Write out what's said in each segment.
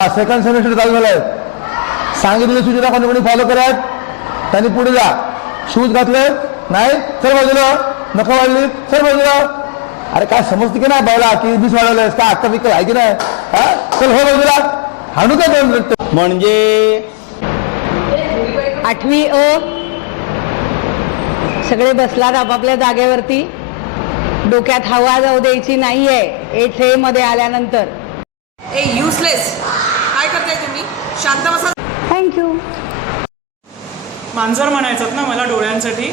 Second semester चालू झालंय. सांगितलेली सूचना कोणी कोणी फॉलो करत त्यांनी पुढे जा. शूज घातले नाही सर बाजूला, नखं वाढली सर बाजूला. अरे काय समजते की नाही बायला की बीस वाढवलंयस का आता विकल आहे की नाही. चल हो बाजूला हाणू का दोन. म्हणजे 8वी अ सगळे बसलात आपापल्या जागेवरती. डोक्यात हवा जाऊ द्यायची नाहीये 8A मध्ये आल्यानंतर. ए युजलेस, काय करताय तुम्ही? शांत बसा. थँक्यू. मांजर म्हणायचं ना मला डोळ्यांसाठी,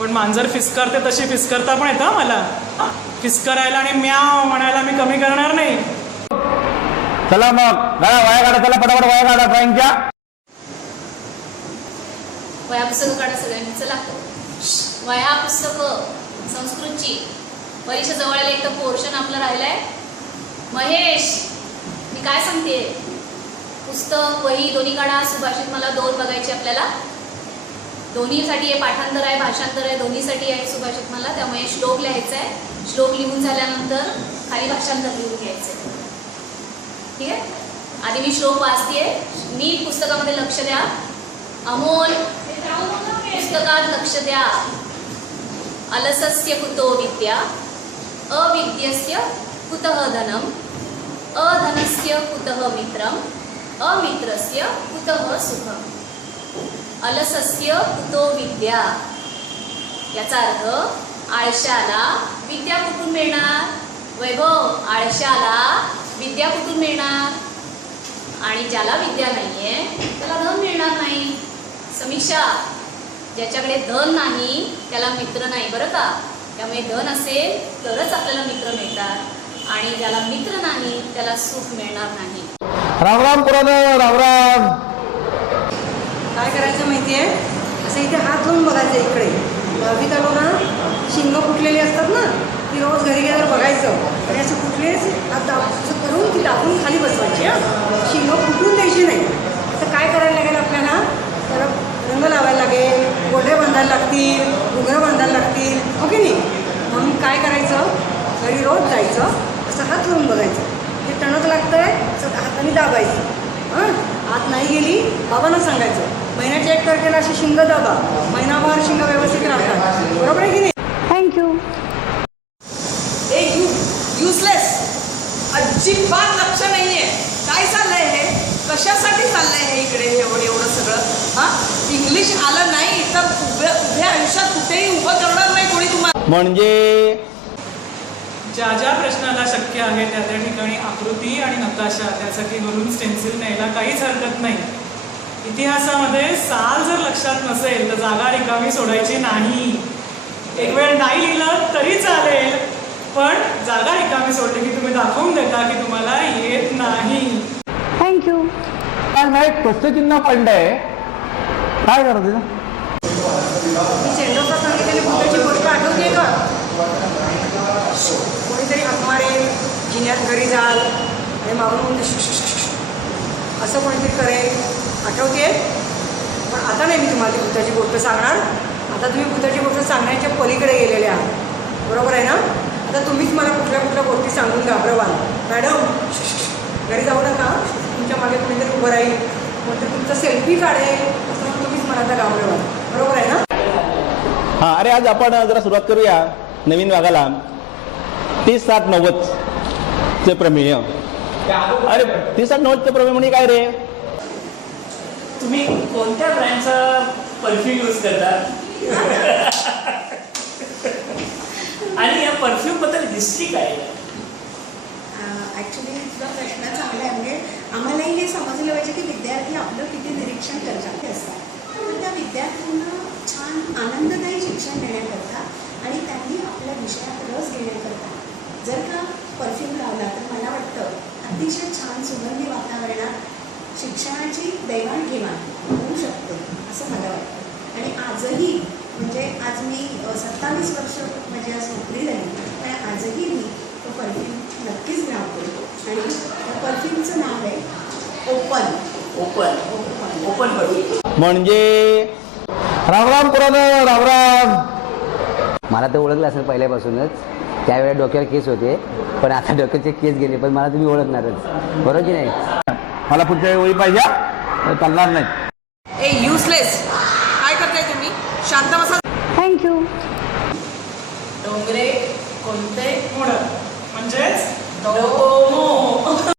पण मांजर फिसकरते तशी फिसकरता पण येतं मला. फिसकरायला आणि म्याव म्हणायला मी कमी करणार नाही. चला मग गाडा वाया काढा. चला पटापट वाया काढा ड्रॉइंगच्या. वया पुस्तकं काढा सगळ्यांनी. चला वया पुस्तकं संस्कृतची परीक्षा जवळ आली. एक तर पोर्शन आपलं राहिलंय. महेश मी काय सांगते, पुस्तक वही दोन्ही काढा. सुभाषित मला 2 बघायचे आपल्याला. दोन्हीसाठी आहे, पाठांतर आहे भाषांतर आहे, दोन्हीसाठी आहे सुभाषित मला. त्यामुळे श्लोक लिहायचा आहे. श्लोक लिहून झाल्यानंतर खाली भाषांतर लिहून घ्यायचं आहे. ठीक आहे. आधी मी श्लोक वाचते. नीट पुस्तकामध्ये लक्ष द्या. अमोल पुस्तकात लक्ष द्या. अलसस्य कुतो विद्या, अविद्यस्य कुतः धनम, अधनस्य कुतः मित्रम, अमित्रस्य कुतः सुखम. अलसस्य कुतो विद्या याचा अर्थ आळशाला विद्या कुठून मिळणार. वैभव, आळशाला विद्या कुठून मिळणार. आणि ज्याला विद्या नाहीये त्याला धन मिळणार नाही. समीक्षा, ज्याच्याकडे धन नाही त्याला मित्र नाही बरं का. त्यामुळे धन असेल तरच आपल्याला मित्र मिळतात आणि ज्याला मित्र नाही त्याला सुख मिळणार नाही. राम राम पुराणे. राम राम. काय करायचं माहितीये, असं इथे हात धुवून बघायचं. इकडे दहावीत आलो ना, शिंग फुटलेली असतात ना, ती रोज घरी गेल्यावर बघायचं. आणि असं कुठलेच हात असं करून ती टाकून खाली बसवायची. शिंग फुटून द्यायची नाही. तर काय करायला लागेल आपल्याला, त्याला रंग लावायला लागेल, गोंडे बांधायला लागतील, घुगरं बांधायला लागतील, हो की नाही. म्हणून काय करायचं, घरी रोज जायचं, असं हात धुवून बघायचं. ते टणक लागतंय असं हाताने दाबायचं. आत नाही गेली बाबांना सांगायचं, महिन्याच्या 1 तारखेला अशी शिंग दाबा, महिनाभर शिंग व्यवस्थित राहतात. बरोबर आहे की नाही. थँक्यू. ए युजलेस, अजिबात लक्ष नाहीये. काय चाललंय हे, कशासाठी चाललंय हे इकडे एवढं सगळं. इंग्लिश आलं नाही तर उभ्या आयुष्यात कुठेही उभं करणार नाही कोणी तुम्हाला. म्हणजे ज्या ज्या प्रश्नाला शक्य आहे त्या त्या ठिकाणी आकृती आणि नकाशा त्यासाठी वरून स्टेन्सिल न्यायला काहीच हरकत नाही. इतिहासामध्ये साल जर लक्षात नसेल तर जागा रिकामी सोडायची नाही. एक वेळ नाही लिहिलं तरी चालेल, पण जागा रिकामी सोडली की तुम्ही दाखवून देता की तुम्हाला येत नाही. थँक्यू. नाही प्रश्नचिन्ह पडलंय. काय करते. मी चेंडूचा सांगितलेली भूताची गोष्ट आठवते का. कोणीतरी हाक मारेल, जिन्यात घरी जाल आणि मागून असं कोणीतरी करेल, आठवते. पण आता नाही मी तुम्हाला भूताची गोष्ट सांगणार. आता तुम्ही भूताची गोष्ट सांगण्याच्या पलीकडे गेलेले आहात. बरोबर आहे ना. आता तुम्हीच मला कुठल्या कुठल्या गोष्टी सांगून घाबरवाल. मॅडम घरी जाऊ नका, तुमच्या मागे कोणीतरी उभं राहील, कोणतरी तुमचा सेल्फी काढेल, असं तुम्हीच मला आता घाबरवाल. बरोबर आहे ना. हां, अरे आज आपण जरा सुरुवात करूया नवीन भागाला. 30-60-90 चे प्रमेय. अरे 30-60-90 प्रमेय म्हणजे काय रे. तुम्ही कोणत्या ब्रँडचा परफ्यूम यूज करता आणि या परफ्यूम बद्दल हिस्ट्री काय आहे. ॲक्च्युली तुझा प्रश्न चांगला आहे. म्हणजे आम्हालाही हे समजलं पाहिजे की विद्यार्थी आपलं किती निरीक्षण करतात असतात. तर त्या विद्यार्थ्यांना छान आनंददायी शिक्षण देण्याकरता आणि त्यांनी आपल्या विषयात रस घेण्याकरता जर का परफ्यूम लावला तर मला वाटतं अतिशय छान सुगंधी वातावरणात शिक्षणाची देवाणघेवाण होऊ शकते असं मला वाटतं. आणि आजही म्हणजे आज मी 27 वर्ष माझी आज नोकरी झाली, पण आजही मी तो परफ्यूम नक्कीच लावते. आणि त्या परफ्यूमचं नाव आहे open. Open open open perfume. म्हणजे राम राम पुराणे. राम राम. मला तर ओळखलं असेल पहिल्यापासूनच. त्यावेळेला डोक्यावर केस होते, पण आता डोक्याचे केस गेले, पण मला तुम्ही ओळखणारच. बरोबर की नाही. मला पुढच्या वेळी पाहिजे हा. चालणार नाही. ए युजलेस, काय करताय तुम्ही? शांत बसा. थँक्यू. डोंगरे कोणते पुढं म्हणजेच डोंगरे